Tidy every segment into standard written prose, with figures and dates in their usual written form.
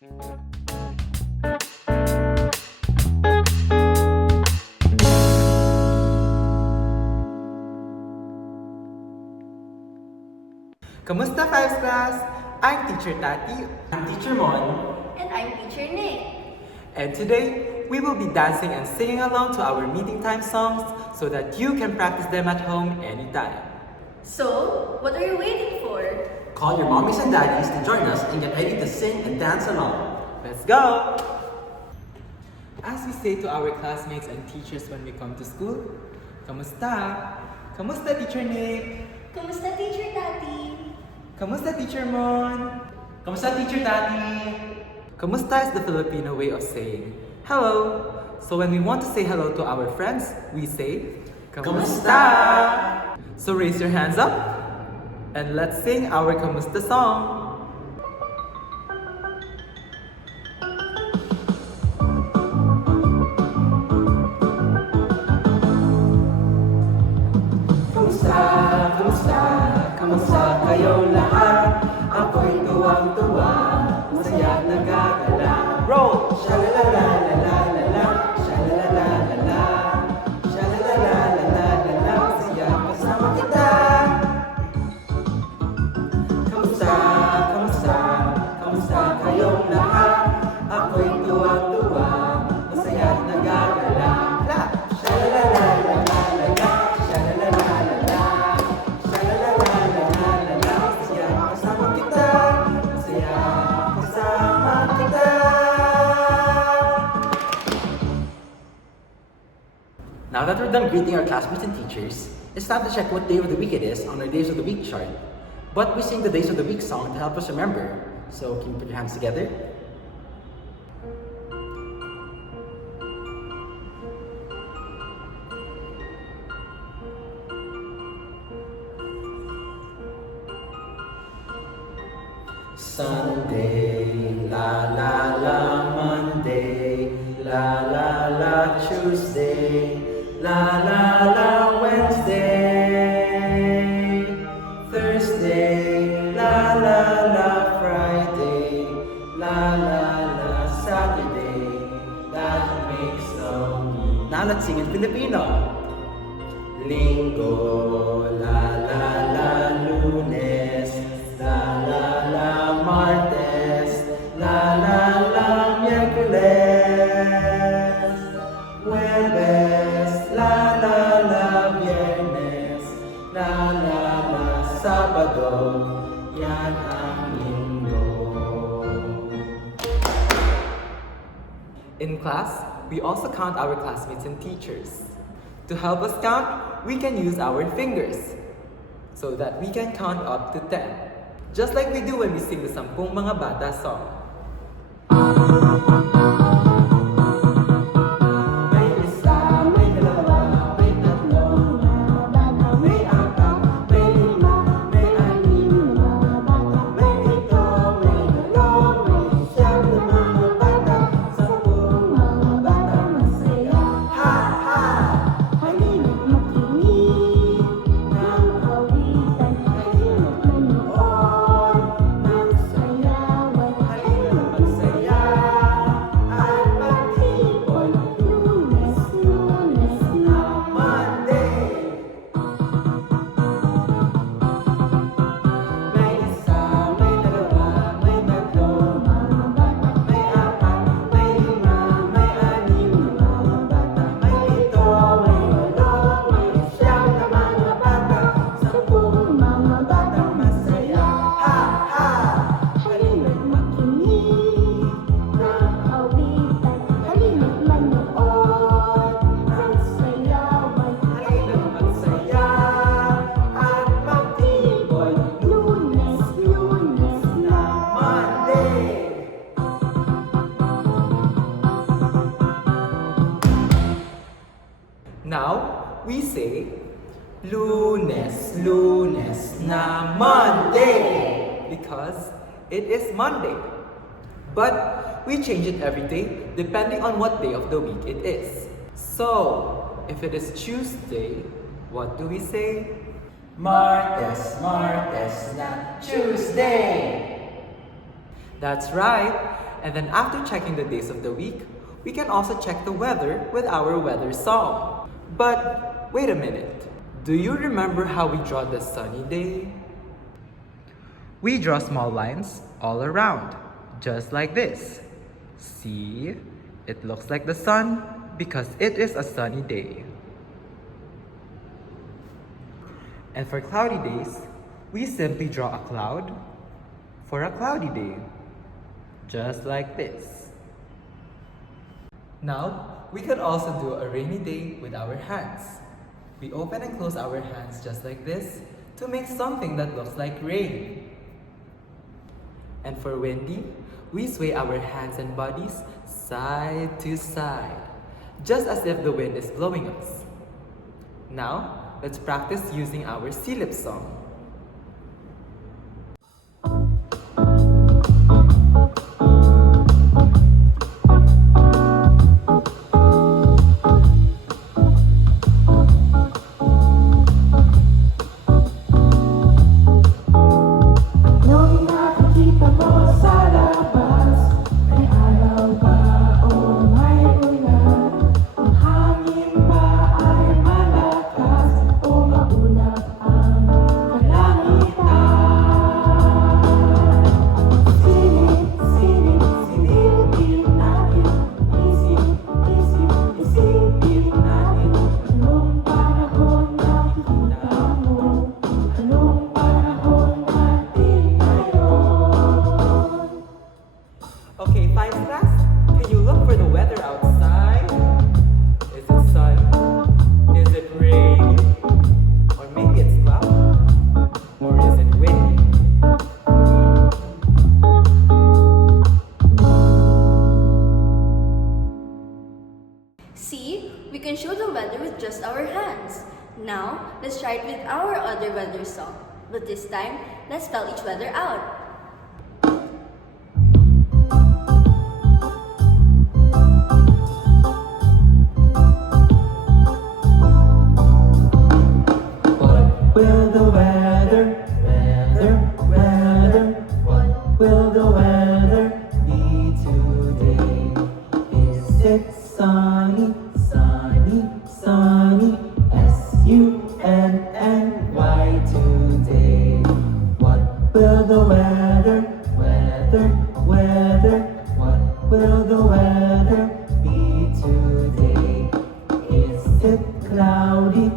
Kamusta, Fives Class? I'm Teacher Tati. I'm Teacher Mon. And I'm Teacher Nick. And today, we will be dancing and singing along to our meeting time songs so that you can practice them at home anytime. So, what are you waiting for? Call your mommies and daddies to join us and get ready to sing and dance along. Let's go! As we say to our classmates and teachers when we come to school, Kamusta? Kamusta, Teacher Nick? Kumusta, Teacher Tati? Kamusta, Teacher Mon? Kamusta, Teacher Tati? Kamusta is the Filipino way of saying hello. So when we want to say hello to our friends, we say Kamusta? So raise your hands up and let's sing our Kamusta song. Kamusta, kamusta, kamusta kayo lahat? Ako'y tuwang-tuwa, masaya nagagala. Roll! Sha-la-la-la-la-la-la, sha-la-la-la-la-la, sha-la-la-la-la-la-la, masaya kasama kita. Kamusta, kamusta, kamusta kayong lahat? Ako'y tuwang-tuwa, masaya nagagala. Clap! Sha-la-la-la-la-la-la, sha-la-la-la-la-la, sha-la-la-la-la-la-la, masaya kasama kita, masaya kasama kita. Now that we're done greeting our classmates and teachers, it's time to check what day of the week it is on our Days of the Week chart. But we sing the Days of the Week song to help us remember. So can you put your hands together? Sunday, la la la, Monday, la la la, Tuesday, la la la, Wednesday, Thursday, la la la, Friday, la la la, Saturday. That makes the week. Now let's sing in Filipino. Linggo, la la la, Lunes, la la la, Martes, la la la, Miyerkules, Huwebes, la la la, Viernes, la la la, Sabado, yan ang linggo. In class, we also count our classmates and teachers. To help us count, we can use our fingers so that we can count up to 10. Just like we do when we sing the Sampung Mga Bata song. May isa, may dalawa, may tatlo, may apat, may lima, may anim, may pito, may walo, may siyam na mga bata, 10 mga bata masaya. Ha, ha! Halina't makinig ng awitan, halina't manood ng sayawan, halina't magsaya at magtipon. Lunes, Lunes na Monday. May isa, may dalawa, may tatlo, mga bata, may apat, may lima, may anim na mga bata, may pito, may walo, may siyam na mga bata, 10 mga bata masaya. Ha, ha! Halina't makinig ng awitan, halina't manood ng sayawan, halina't magsaya at magtipon. Lunes, Lunes na Monday. Now, we say, Lunes, Lunes na Monday, because it is Monday. But we change it every day depending on what day of the week it is. So, if it is Tuesday, what do we say? Martes, Martes na Tuesday. That's right. And then after checking the days of the week, we can also check the weather with our weather song. But wait a minute. Do you remember how we draw the sunny day? We draw small lines all around, just like this. See? It looks like the sun because it is a sunny day. And for cloudy days, we simply draw a cloud for a cloudy day, just like this. Now, we can also do a rainy day with our hands. We open and close our hands just like this to make something that looks like rain. And for windy, we sway our hands and bodies side to side, just as if the wind is blowing us. Now, let's practice using our C-lip song. Okay, 5 class, can you look for the weather outside? Is it sunny? Is it rainy? Or maybe it's cloudy? Or is it windy? See, we can show the weather with just our hands. Now, let's try it with our other weather song. But this time, let's spell each weather out. Will the weather, what will the weather be today? Is it sunny, S-U-N-N-Y today? What will the weather, what will the weather be today? Is it cloudy,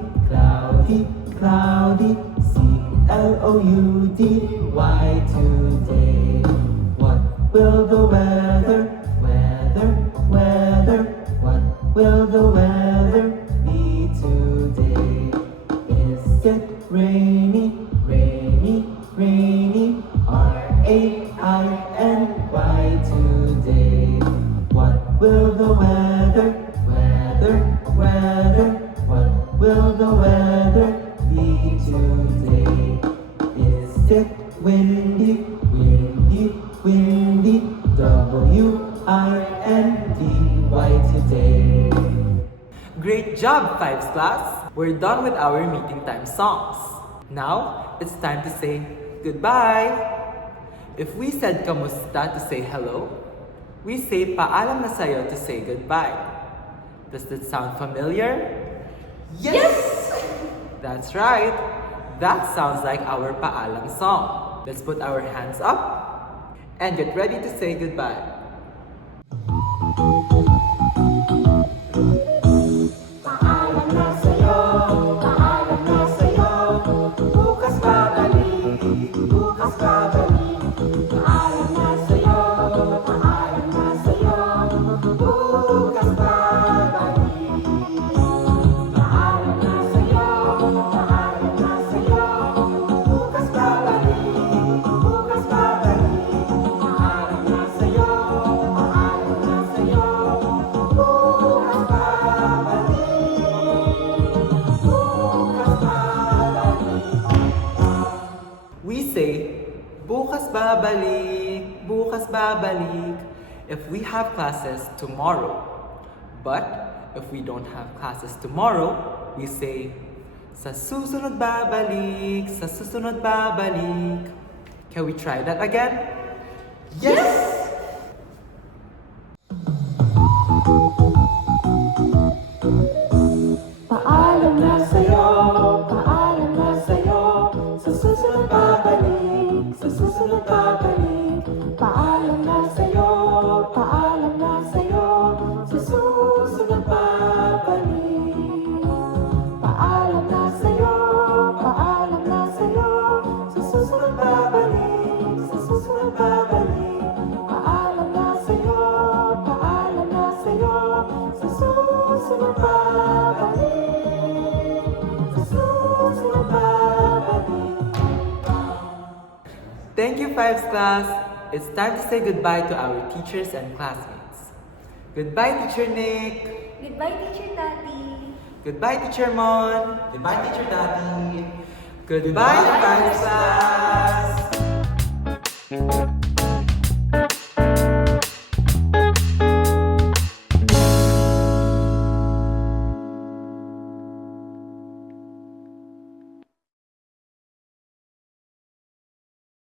C-L-O-U-D-Y today? What will the weather, what will the weather be today? Is it rainy, R-A-I-N-Y today? What will the weather, what will the weather be today? Is it windy, W-I-N-D-Y today? Great job, Fives class! We're done with our meeting time songs. Now, it's time to say goodbye. If we said kamusta to say hello, we say paalam na sayo to say goodbye. Does that sound familiar? Yes! That's right. That sounds like our paalam song. Let's put our hands up and get ready to say goodbye. Paalam na sayo, bukas babalik, bukas babalik. Paalam na sayo, bukas babalik. Paalam na sayo, bukas babalik, bukas babalik. Paalam na sayo, bukas babalik. We say, bukas babalik, bukas babalik, if we have classes tomorrow. But if we don't have classes tomorrow, we say, sa susunod babalik, sa susunod babalik. Can we try that again? Yes! paalam na sa'yo, sa susunod babalik. Paalam na sa'yo, paalam na sa'yo, sa susunod babalik, sa susunod babalik. Paalam na sa'yo, paalam na sa'yo, sa susunod babalik, sa susunod babalik. Thank you, Fives class. It's time to say goodbye to our teachers and classmates. Goodbye, Teacher Nick. Goodbye, Teacher Tati. Goodbye, Teacher Mon. Goodbye, Teacher Daddy. Goodbye, Goodbye, Fives Fives class.